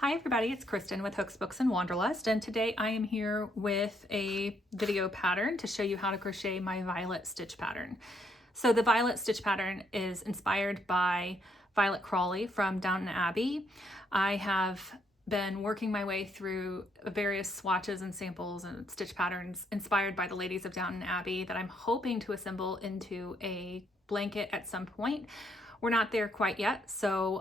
Hi everybody, it's Kristen with Hooks, Books, and Wanderlust, and today I am here with a video pattern to show you how to crochet my violet stitch pattern. So the violet stitch pattern is inspired by Violet Crawley from Downton Abbey. I have been working my way through various swatches and samples and stitch patterns inspired by the ladies of Downton Abbey that I'm hoping to assemble into a blanket at some point. We're not there quite yet, so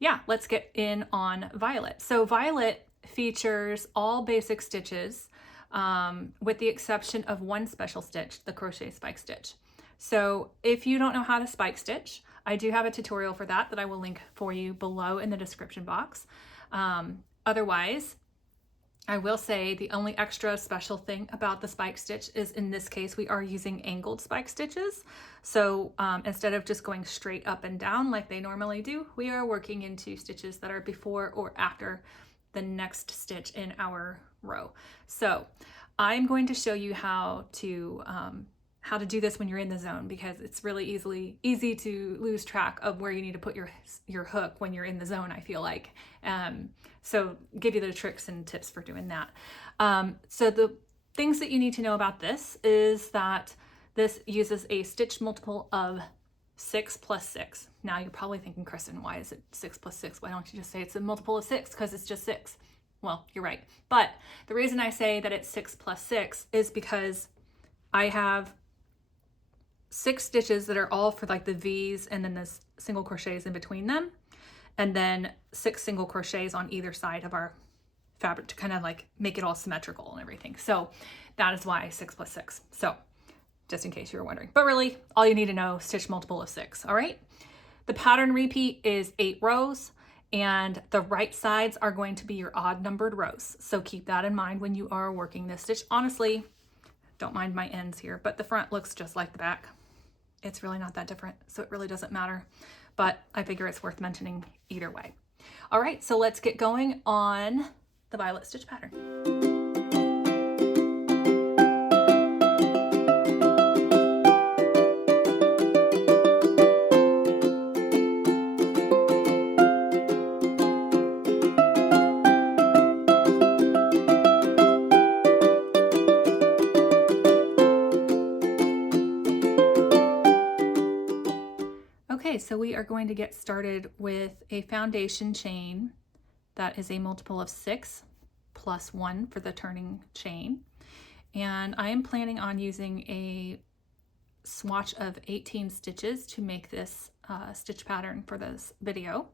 yeah, let's get in on Violet. So Violet features all basic stitches with the exception of one special stitch, the crochet spike stitch. So if you don't know how to spike stitch, I do have a tutorial for that I will link for you below in the description box. Otherwise, I will say the only extra special thing about the spike stitch is in this case, we are using angled spike stitches. So instead of just going straight up and down like they normally do, we are working into stitches that are before or after the next stitch in our row. So I'm going to show you how to do this when you're in the zone, because it's really easy to lose track of where you need to put your hook when you're in the zone, I feel like. So give you the tricks and tips for doing that. So the things that you need to know about this is that this uses a stitch multiple of 6 plus 6. Now you're probably thinking, Kristen, why is it 6 plus 6? Why don't you just say it's a multiple of 6? Because it's just 6. Well, you're right. But the reason I say that it's 6 plus 6 is because I have 6 stitches that are all for like the V's and then the single crochets in between them, and then 6 single crochets on either side of our fabric to kind of like make it all symmetrical and everything. So that is why 6 plus 6. So just in case you were wondering, but really all you need to know, stitch multiple of 6. All right. The pattern repeat is 8 rows, and the right sides are going to be your odd numbered rows. So keep that in mind when you are working this stitch. Honestly, don't mind my ends here, but the front looks just like the back. It's really not that different, so it really doesn't matter, but I figure it's worth mentioning either way. All right, so let's get going on the violet stitch pattern. Okay, so we are going to get started with a foundation chain that is a multiple of 6 plus 1 for the turning chain. And I am planning on using a swatch of 18 stitches to make this stitch pattern for this video.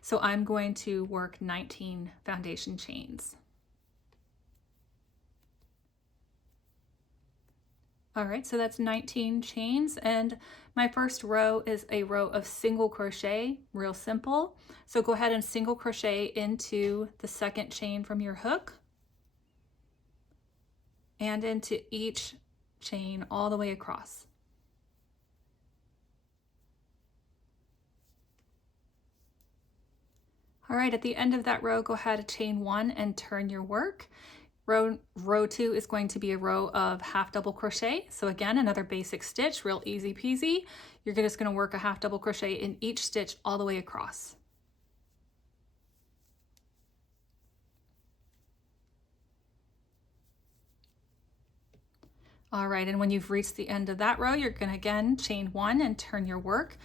So I'm going to work 19 foundation chains. All right, so that's 19 chains, and my first row is a row of single crochet, real simple. So go ahead and single crochet into the second chain from your hook and into each chain all the way across. All right, at the end of that row, go ahead and chain 1 and turn your work. Row 2 is going to be a row of half double crochet. So again, another basic stitch, real easy peasy. You're just going to work a half double crochet in each stitch all the way across. All right, and when you've reached the end of that row, you're going to again chain 1 and turn your work.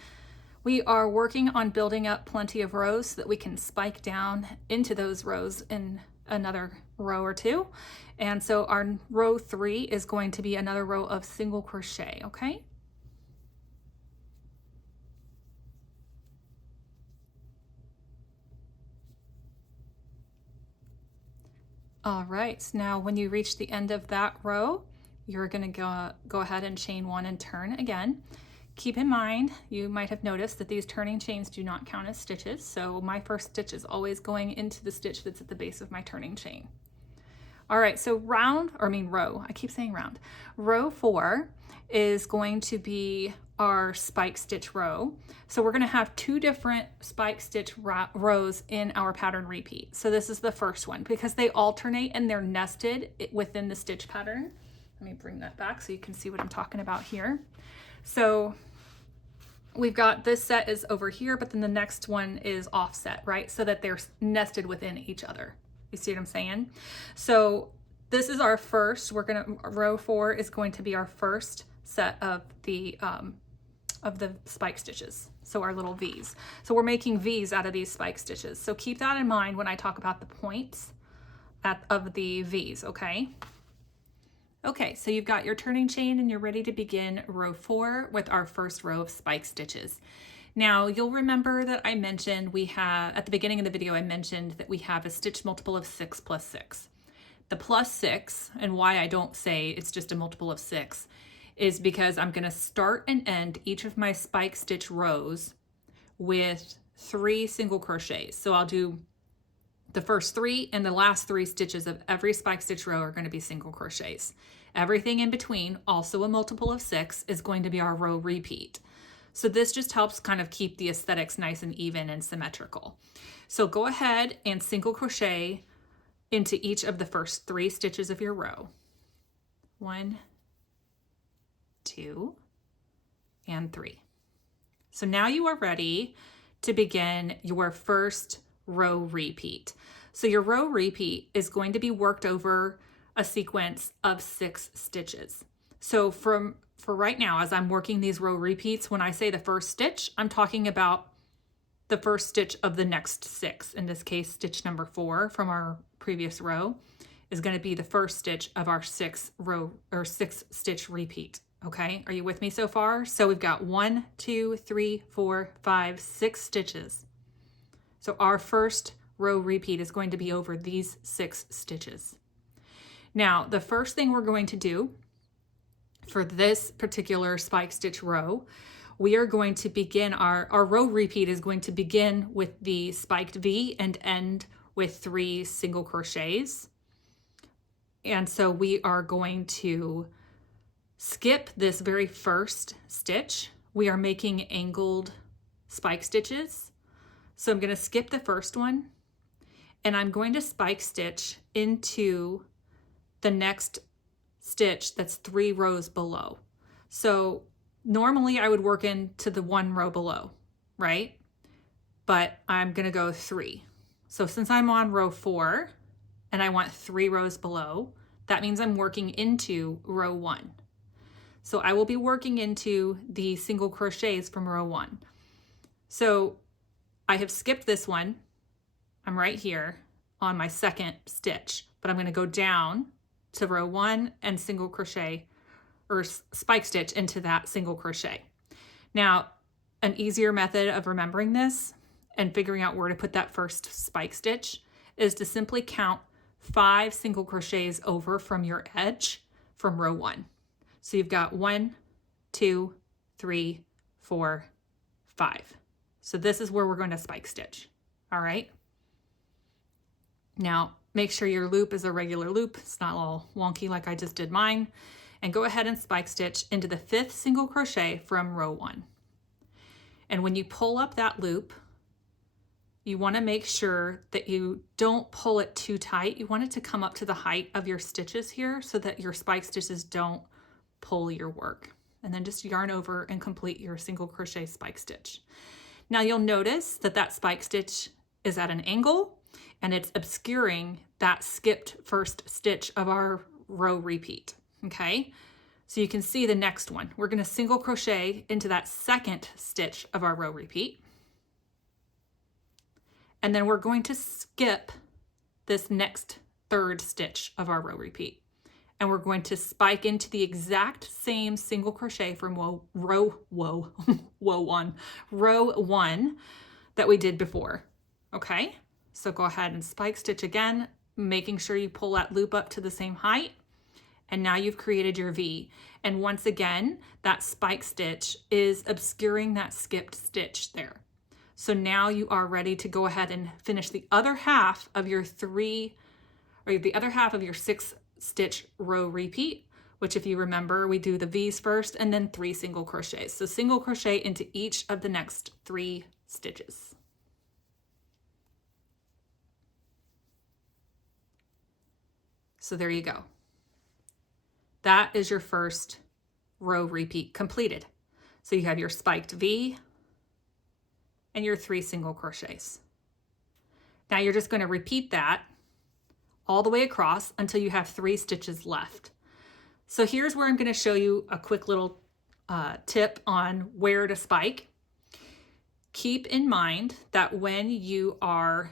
We are working on building up plenty of rows so that we can spike down into those rows in another row or two. And so our row 3 is going to be another row of single crochet, okay? All right, so now when you reach the end of that row, you're gonna go ahead and chain 1 and turn again. Keep in mind, you might have noticed that these turning chains do not count as stitches, so my first stitch is always going into the stitch that's at the base of my turning chain. All right, so row, I keep saying round. Row 4 is going to be our spike stitch row. So we're gonna have 2 different spike stitch rows in our pattern repeat. So this is the first one because they alternate and they're nested within the stitch pattern. Let me bring that back so you can see what I'm talking about here. So we've got this set is over here, but then the next one is offset, right? So that they're nested within each other. You see what I'm saying? So this is our first, row 4 is going to be our first set of the spike stitches. So our little V's. So we're making V's out of these spike stitches. So keep that in mind when I talk about the points of the V's, okay? Okay, so you've got your turning chain and you're ready to begin row 4 with our first row of spike stitches. Now you'll remember that I mentioned at the beginning of the video, I mentioned that we have a stitch multiple of 6 plus 6. The plus 6, and why I don't say it's just a multiple of 6, is because I'm going to start and end each of my spike stitch rows with 3 single crochets. So I'll do the first 3 and the last 3 stitches of every spike stitch row are going to be single crochets. Everything in between, also a multiple of 6, is going to be our row repeat. So this just helps kind of keep the aesthetics nice and even and symmetrical. So go ahead and single crochet into each of the first 3 stitches of your row. 1, 2, and 3. So now you are ready to begin your first row repeat. So your row repeat is going to be worked over a sequence of 6 stitches. So for right now, as I'm working these row repeats, when I say the first stitch, I'm talking about the first stitch of the next 6. In this case, stitch number 4 from our previous row is going to be the first stitch of our 6 stitch repeat. Okay, are you with me so far? So we've got 1, 2, 3, 4, 5, 6 stitches. So our first row repeat is going to be over these 6 stitches. Now, the first thing we're going to do for this particular spike stitch row, we are going to begin our row repeat is going to begin with the spiked V and end with 3 single crochets. And so we are going to skip this very first stitch. We are making angled spike stitches. So I'm going to skip the first one and I'm going to spike stitch into the next stitch that's 3 rows below. So normally I would work into the 1 row below, right? But I'm going to go 3. So since I'm on row 4 and I want 3 rows below, that means I'm working into row 1. So I will be working into the single crochets from row 1. So I have skipped this one. I'm right here on my second stitch, but I'm going to go down to row 1 and single crochet or spike stitch into that single crochet. Now, an easier method of remembering this and figuring out where to put that first spike stitch is to simply count 5 single crochets over from your edge from row 1. So you've got 1, 2, 3, 4, 5. So this is where we're going to spike stitch. All right. Now make sure your loop is a regular loop. It's not all wonky like I just did mine. And go ahead and spike stitch into the 5th single crochet from row 1. And when you pull up that loop, you want to make sure that you don't pull it too tight. You want it to come up to the height of your stitches here so that your spike stitches don't pull your work. And then just yarn over and complete your single crochet spike stitch. Now you'll notice that that spike stitch is at an angle and it's obscuring that skipped first stitch of our row repeat. Okay, so you can see the next one. We're going to single crochet into that second stitch of our row repeat. And then we're going to skip this next 3rd stitch of our row repeat. And we're going to spike into the exact same single crochet from row 1 that we did before. Okay, so go ahead and spike stitch again, making sure you pull that loop up to the same height. And now you've created your V. And once again, that spike stitch is obscuring that skipped stitch there. So now you are ready to go ahead and finish the other half of your 6 stitch row repeat, which if you remember, we do the V's first and then 3 single crochets. So single crochet into each of the next 3 stitches. So there you go. That is your first row repeat completed. So you have your spiked V and your 3 single crochets. Now you're just going to repeat that all the way across until you have 3 stitches left. So here's where I'm going to show you a quick little tip on where to spike. Keep in mind that when you are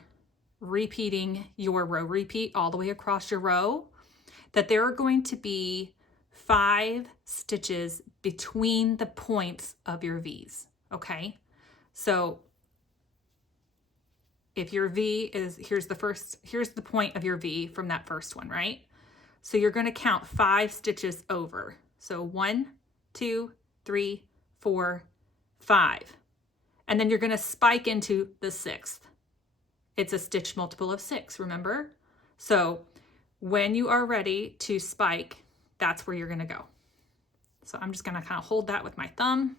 repeating your row repeat all the way across your row, that there are going to be 5 stitches between the points of your V's, okay? So if your V is, here's the point of your V from that first one, right? So you're going to count 5 stitches over. So 1, 2, 3, 4, 5. And then you're going to spike into the 6th. It's a stitch multiple of 6, remember? So when you are ready to spike, that's where you're going to go. So I'm just going to kind of hold that with my thumb.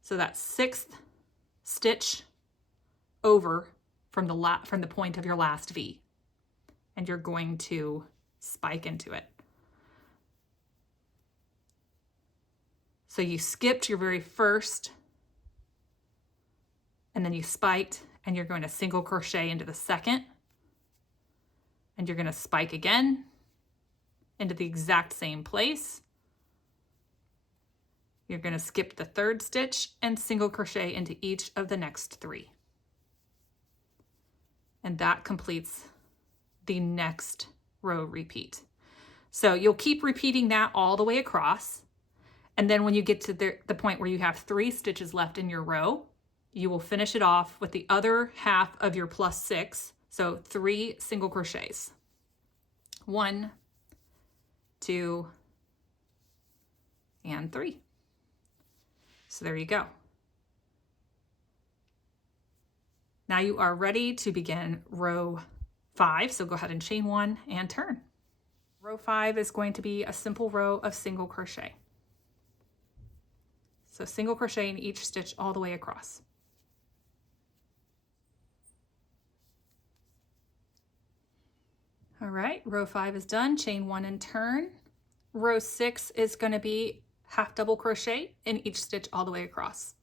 So that 6th stitch over from the point of your last V, and you're going to spike into it. So you skipped your very first, and then you spiked, and you're going to single crochet into the second, and you're going to spike again into the exact same place. You're going to skip the 3rd stitch and single crochet into each of the next 3. And that completes the next row repeat. So you'll keep repeating that all the way across. And then when you get to the point where you have 3 stitches left in your row, you will finish it off with the other half of your plus 6. So 3 single crochets. 1, 2, and 3. So there you go. Now you are ready to begin row 5. So go ahead and chain 1 and turn. Row 5 is going to be a simple row of single crochet. So single crochet in each stitch all the way across. All right, row 5 is done. Chain 1 and turn. Row 6 is going to be half double crochet in each stitch all the way across.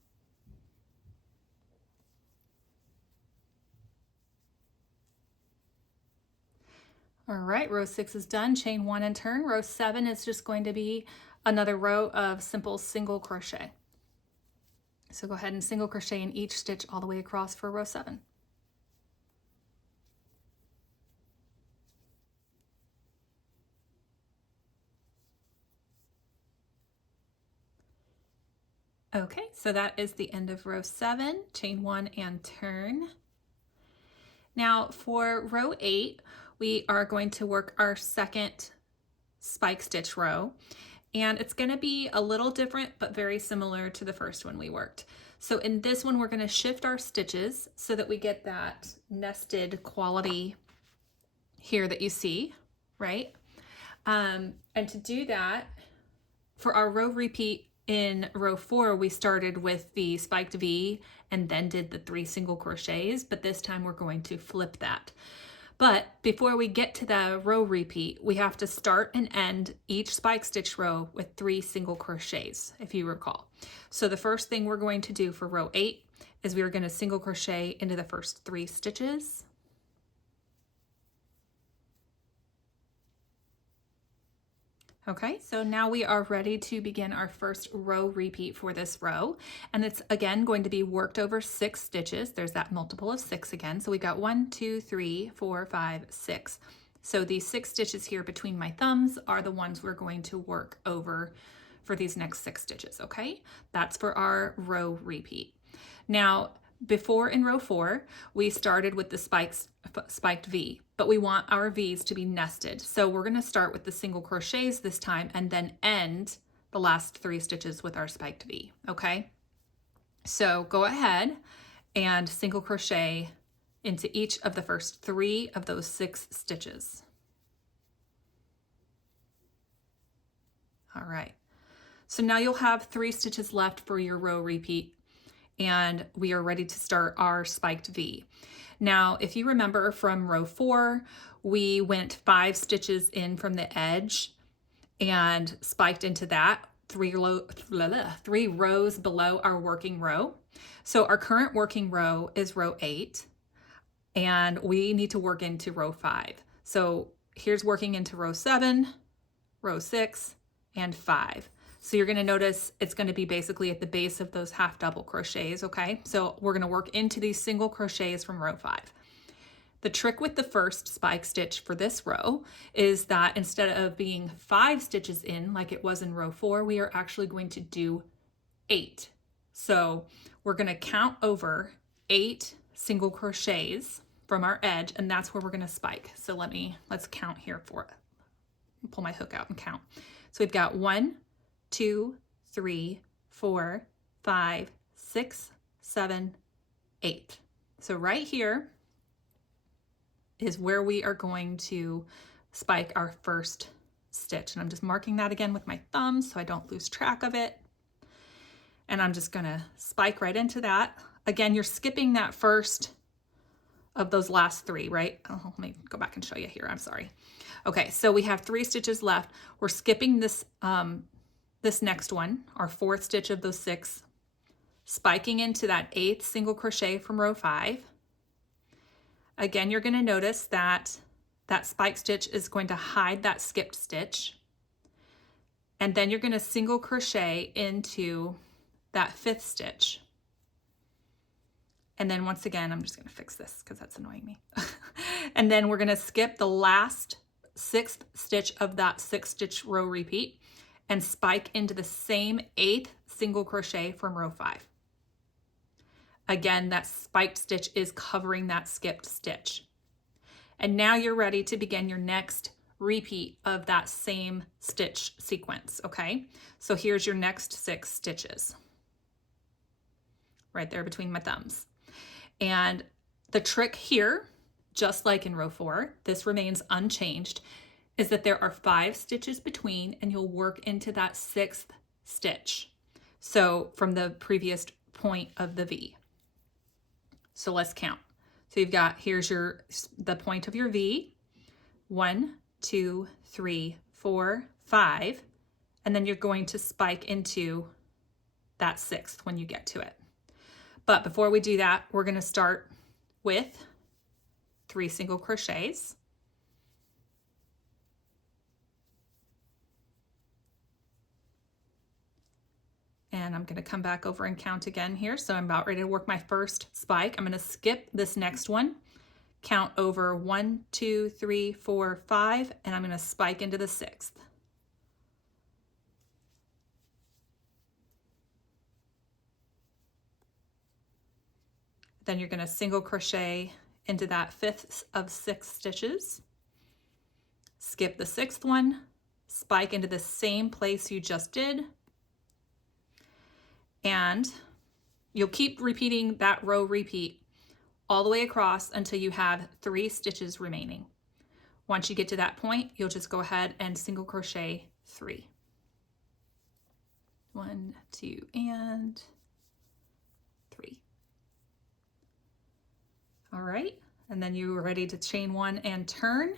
All right, row 6 is done. Chain 1 and turn. Row 7 is just going to be another row of simple single crochet. So go ahead and single crochet in each stitch all the way across for row 7. Okay, so that is the end of row 7. Chain 1 and turn. Now for row 8, we are going to work our second spike stitch row, and it's going to be a little different but very similar to the first one we worked. So in this one, we're going to shift our stitches so that we get that nested quality here that you see, right? And to do that, for our row repeat in row 4, we started with the spiked V and then did the 3 single crochets, but this time we're going to flip that. But before we get to the row repeat, we have to start and end each spike stitch row with 3 single crochets, if you recall. So the first thing we're going to do for row 8 is we are going to single crochet into the first 3 stitches. Okay, so now we are ready to begin our first row repeat for this row. And it's again going to be worked over 6 stitches. There's that multiple of 6 again. So we got 1, 2, 3, 4, 5, 6. So these 6 stitches here between my thumbs are the ones we're going to work over for these next 6 stitches, okay? That's for our row repeat. Now, before in row 4, we started with the spiked V, but we want our V's to be nested. So we're going to start with the single crochets this time and then end the last 3 stitches with our spiked V, okay? So go ahead and single crochet into each of the first 3 of those 6 stitches. All right, so now you'll have 3 stitches left for your row repeat, and we are ready to start our spiked V. Now, if you remember from row 4, we went 5 stitches in from the edge and spiked into that three rows below our working row. So our current working row is row 8, and we need to work into row 5. So here's working into row 7, row 6, and 5. So you're going to notice it's going to be basically at the base of those half double crochets, okay? So we're going to work into these single crochets from row 5. The trick with the first spike stitch for this row is that instead of being 5 stitches in like it was in row 4, we are actually going to do 8. So we're going to count over 8 single crochets from our edge, and that's where we're going to spike. So let's count here for it. Pull my hook out and count. So we've got 1, 2, 3, 4, 5, 6, 7, 8. So right here is where we are going to spike our first stitch. And I'm just marking that again with my thumb so I don't lose track of it. And I'm just gonna spike right into that. Again, you're skipping that first of those last 3, right? Oh, let me go back and show you here, I'm sorry. Okay, so we have 3 stitches left. We're skipping this, this next one, our 4th stitch of those 6, spiking into that 8th single crochet from row 5. Again, you're going to notice that that spike stitch is going to hide that skipped stitch. And then you're going to single crochet into that 5th stitch. And then once again, I'm just going to fix this because that's annoying me. And then we're going to skip the last 6th stitch of that 6 stitch row repeat and spike into the same 8th single crochet from row 5. Again, that spiked stitch is covering that skipped stitch. And now you're ready to begin your next repeat of that same stitch sequence, okay? So here's your next 6 stitches. Right there between my thumbs. And the trick here, just like in row 4, this remains unchanged, is that there are 5 stitches between and you'll work into that 6th stitch. So from the previous point of the V. So let's count. So you've got, here's the point of your V, 1, 2, 3, 4, 5, and then you're going to spike into that 6th when you get to it. But before we do that, we're going to start with 3 single crochets. And I'm going to come back over and count again here. So I'm about ready to work my first spike. I'm going to skip this next one, count over 1, 2, 3, 4, 5, and I'm going to spike into the 6th. Then you're going to single crochet into that 5th of 6 stitches, skip the 6th one, spike into the same place you just did, and you'll keep repeating that row repeat all the way across until you have 3 stitches remaining. Once you get to that point, you'll just go ahead and single crochet 3. 1, 2, and 3. All right, and then you are ready to chain 1 and turn,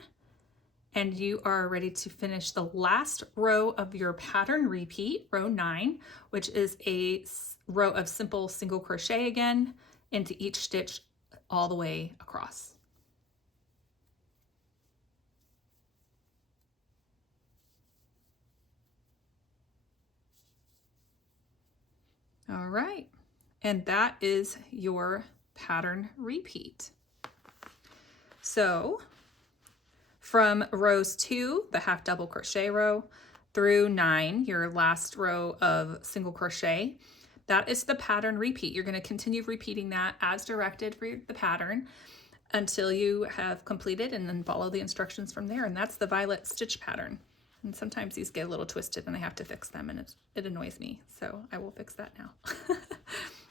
and you are ready to finish the last row of your pattern repeat, row 9, which is a row of simple single crochet again into each stitch all the way across. All right, and that is your pattern repeat. So from rows 2, the half double crochet row, through 9, your last row of single crochet, that is the pattern repeat. You're going to continue repeating that as directed for the pattern until you have completed, and then follow the instructions from there. And that's the violet stitch pattern. And sometimes these get a little twisted and I have to fix them, and it annoys me. So I will fix that now.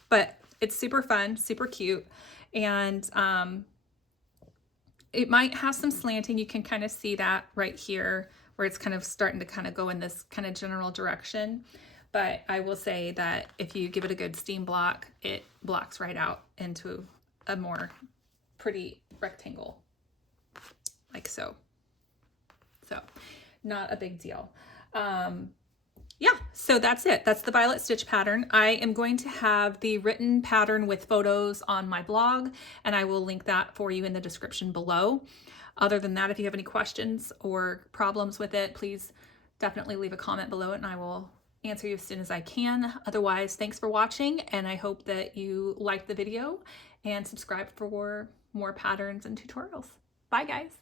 But it's super fun, super cute. And it might have some slanting. You can kind of see that right here where it's kind of starting to kind of go in this kind of general direction. But I will say that if you give it a good steam block, it blocks right out into a more pretty rectangle, like so. So not a big deal. Yeah, so that's it. That's the violet stitch pattern. I am going to have the written pattern with photos on my blog, and I will link that for you in the description below. Other than that, if you have any questions or problems with it, please definitely leave a comment below it and I will answer you as soon as I can. Otherwise, thanks for watching, and I hope that you liked the video and subscribe for more patterns and tutorials. Bye, guys.